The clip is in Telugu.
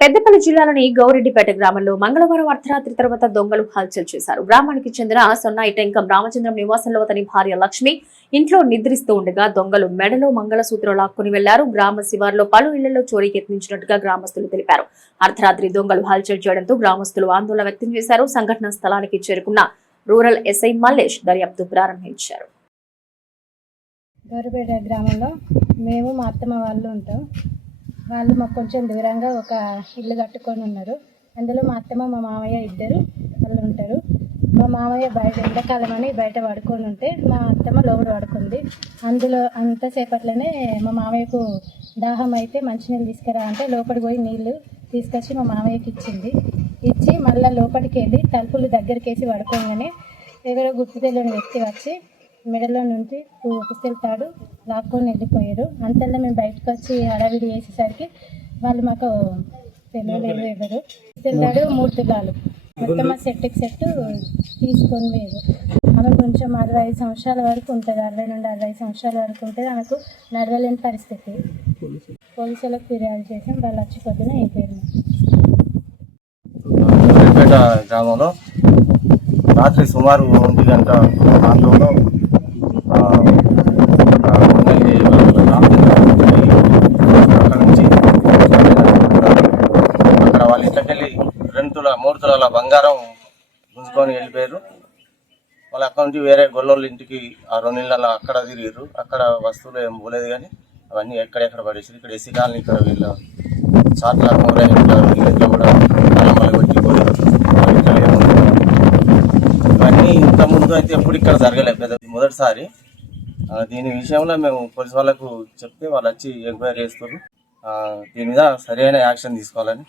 పెద్దపల్లి జిల్లాలోని గౌరెడ్డిపేట గ్రామంలో మంగళవారం అర్ధరాత్రి తర్వాత దొంగలు హల్చల్ చేశారు. గ్రామానికి చెందిన సొన్నాయి టెంకం రామచంద్రం నివాసంలో అతని భార్య లక్ష్మి ఇంట్లో నిద్రిస్తూ ఉండగా దొంగలు మెడలో మంగళసూత్రం లాక్కుని వెళ్లారు. గ్రామ శివార్లో పలు ఇళ్లలో చోరీకి యత్నించినట్టుగా గ్రామస్తులు తెలిపారు. అర్ధరాత్రి దొంగలు హల్చల్ చేయడంతో గ్రామస్తులు ఆందోళన వ్యక్తం చేశారు. సంఘటనా స్థలానికి చేరుకున్న రూరల్ ఎస్ఐ మల్లేష్ దర్యాప్తు ప్రారంభించారు. గౌరెడ్డిపేట గ్రామంలో మేము మా అత్తమ్మ వాళ్ళు ఉంటాం. వాళ్ళు మాకు కొంచెం దూరంగా ఒక ఇల్లు కట్టుకొని ఉన్నారు. అందులో మా అత్తమ్మ మా మామయ్య ఇద్దరు వాళ్ళు ఉంటారు. మా మామయ్య బయట ఎండాకాలం అని బయట పడుకొని ఉంటే మా అత్తమ్మ లోపల పడుకుంది. అందులో అంతసేపట్లోనే మా మామయ్యకు దాహం అయితే మంచినీళ్ళు తీసుకురా అంటే లోపలికి పోయి నీళ్లు తీసుకొచ్చి మా మామయ్యకి ఇచ్చి మళ్ళీ లోపలికి వెళ్ళి తలుపులు దగ్గరికేసి పడుకోగానే ఎవరో గుర్తు తెలియని వ్యక్తి వచ్చి మెడలో నుంచి పుస్తల తాడు లాక్కొని వెళ్ళిపోయారు. అంతలో మేము బయటకు వచ్చి హడావిడి చేసేసరికి వాళ్ళు మాకు తెలియలేదు. ఎవరు పుస్తల 3 తులాలు మొత్తం సెట్కి సెట్ తీసుకొని పోయారు. ఆమె కొంచెం 65 సంవత్సరాల వరకు ఉంటుంది. 60 నుండి 65 సంవత్సరాల వరకు ఉంటుంది. ఆమెకు నడవలేని పరిస్థితి. పోలీసులకు ఫిర్యాదు చేసాం. వాళ్ళు వచ్చి పొద్దున అయిపోయారు. గ్రామంలో రాత్రి సుమారు 1 గంట ప్రాంతంలో అక్కడ వాళ్ళ ఇంట్లోకెళ్ళి 3 తులాల బంగారం గుంజుకొని వెళ్ళిపోయారు. వాళ్ళు అక్కడ నుంచి వేరే గొల్లోళ్ళ ఇంటికి ఆ 2 ఇళ్ళ అక్కడ తిరిగారు. అక్కడ వస్తువులు ఏం పోలేదు, కానీ అవన్నీ ఎక్కడెక్కడ పడేసారు. ఇక్కడ ఎస్సీ కాలనీ ఇక్కడ వీళ్ళ చాట్ల ఇంట్లో కూడా అలమ్మలు కొట్టిపోయారు. ఇవన్నీ ఇంతకుముందు అయితే ఎప్పుడు ఇక్కడ జరగలేదు, మొదటిసారి. దీని విషయంలో మేము పోలీసు వాళ్ళకు చెప్తే వాళ్ళు వచ్చి ఎంక్వైరీ చేస్తారు. దీని మీద సరైన యాక్షన్ తీసుకోవాలని